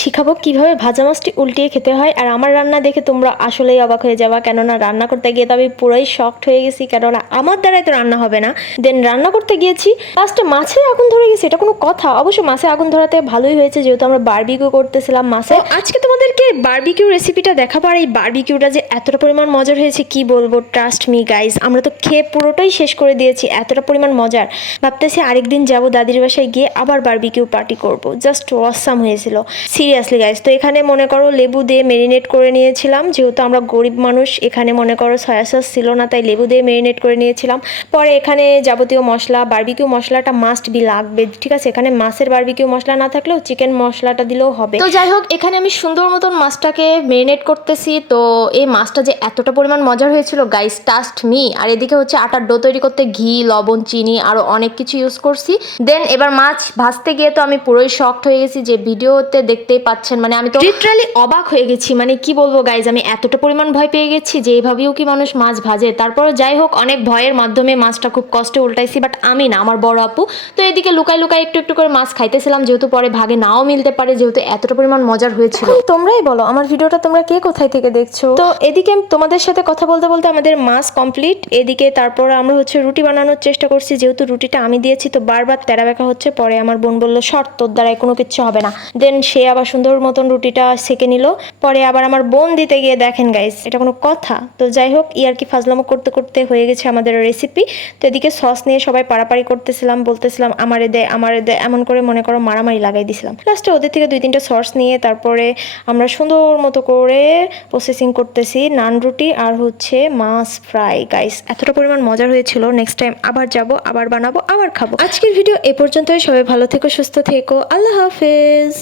শিখাবো কিভাবে ভাজা মাছটি উল্টিয়ে খেতে হয়। আর আমার রান্না দেখে তোমরা আসলেই অবাক হয়ে যাবা, কেননা রান্না করতে গিয়ে তো আমি পুরোই শকড হয়ে গেছি, কেননা আমার দ্বারাই তো রান্না হবে না। দেন রান্না করতে গিয়েছি, লাস্টে মাছে আগুন ধরে গেছে। এটা কোনো কথা? অবশ্য মাছে আগুন ধরাতে ভালোই হয়েছে, যেহেতু আমরা বারবিকিউ করতেছিলাম মাছে। আজকে তোমাদেরকে বারবিকিউ রেসিপিটা দেখাবো। আর এই বারবিকিউটা যে এতটা পরিমাণ মজার হয়েছে কি বলবো, ট্রাস্ট মি গাইজ, আমরা তো খেয়ে পুরোটাই শেষ করে দিয়েছি, এতটা পরিমাণ মজার। ভাবতেছি আরেকদিন যাবো দাদির বাসায়, গিয়ে আবার বারবিকিউ পার্টি করবো। জাস্ট অসাম হয়েছিল সিরিয়াসলি গাইজ। তো এখানে মনে করো লেবু দিয়ে মেরিনেট করে নিয়েছিলাম, যেহেতু আমরা গরিব মানুষ, এখানে মনে করো সয়া সস ছিল না, তাই লেবু দিয়ে মেরিনেট করে নিয়েছিলাম। পরে এখানে যাবতীয় মশলা, বারবিকিউ মশলাটা মাস্ট বি লাগবে, ঠিক আছে? এখানে মাছের বারবিকিউ মশলা না থাকলেও চিকেন মশলাটা দিলেও হবে। তো যাই হোক, এখানে আমি সুন্দর মতন মাছটাকে মেরিনেট করতেছি। তো এই মাছটা যে এতটা পরিমাণ মজার হয়েছিল গাইস, ট্রাস্ট মি। আর এদিকে হচ্ছে আটার ডো তৈরি করতে ঘি, লবণ, চিনি আরো অনেক কিছু ইউজ করছি। দেন এবার মাছ ভাজতে গিয়ে তো আমি পুরোই শকড হয়ে গেছি, যে ভিডিওতে দেখতেই পাচ্ছেন। মানে আমি তো লিটারালি অবাক হয়ে গেছি, মানে কি বলবো গাইজ, আমি এতটা পরিমাণ ভয় পেয়ে গেছি যে এইভাবেও কি মানুষ মাছ ভাজে। তারপর যাই হোক, অনেক ভয়ের মাধ্যমে মাছটা খুব কষ্টে উল্টাইছি, বাট আমি না, আমার বড় আপু। তো এদিকে লুকাই লুকাই একটু একটু করে মাছ খাইতেছিলাম, যেহেতু পরে ভাগে নাও মিলতে পারে, যেহেতু এতটা পরিমাণ মজার হয়েছিল। তোমরাই বলো আমার ভিডিওটা তোমরা কে কোথায় থেকে দেখছো। তো এদিকে তোমাদের সাথে কথা বলতে বলতে আমাদের মাছ কমপ্লিট। এদিকে তারপর আমরা হচ্ছে রুটি বানানোর চেষ্টা করছি, যেহেতু রুটিটা আমি দিয়েছি তো বারবার তেরা বেঁকা হচ্ছে। পরে আমার বোন বললো শর্ট, তোর দ্বারাই কোনো কিচ্ছু হবে না। দেন সে আবার সুন্দর মতন রুটিটা সেকে নিল। পরে আবার আমার বোন দিতে গিয়ে দেখেন গাইস, এটা কোনো কথা? তো যাই হোক, ইয়ার কি ফাজলামো করতে করতে হয়ে গেছে আমাদের রেসিপি। তো এদিকে সস নিয়ে সবাই পাড়াপাড়ি করতেছিলাম, বলতেছিলাম আমারে দে আমারে দে, এমন করে মনে করো মারামারি লাগাই দিছিলাম। লাস্টে ওদের থেকে 2-3টা সস নিয়ে তারপরে আমরা সুন্দর মতো করে প্রসেসিং করতেছি নান রুটি আর হচ্ছে মাছ ফ্রাই। গাইস এতটা পরিমাণ মজার হয়েছিল, নেক্সট টাইম আবার যাব, আবার বানাবো, আবার খাবো। আজকের ভিডিও এ পর্যন্তই। সবাই ভালো থেকো, সুস্থ থেকো, আল্লাহ হাফেজ।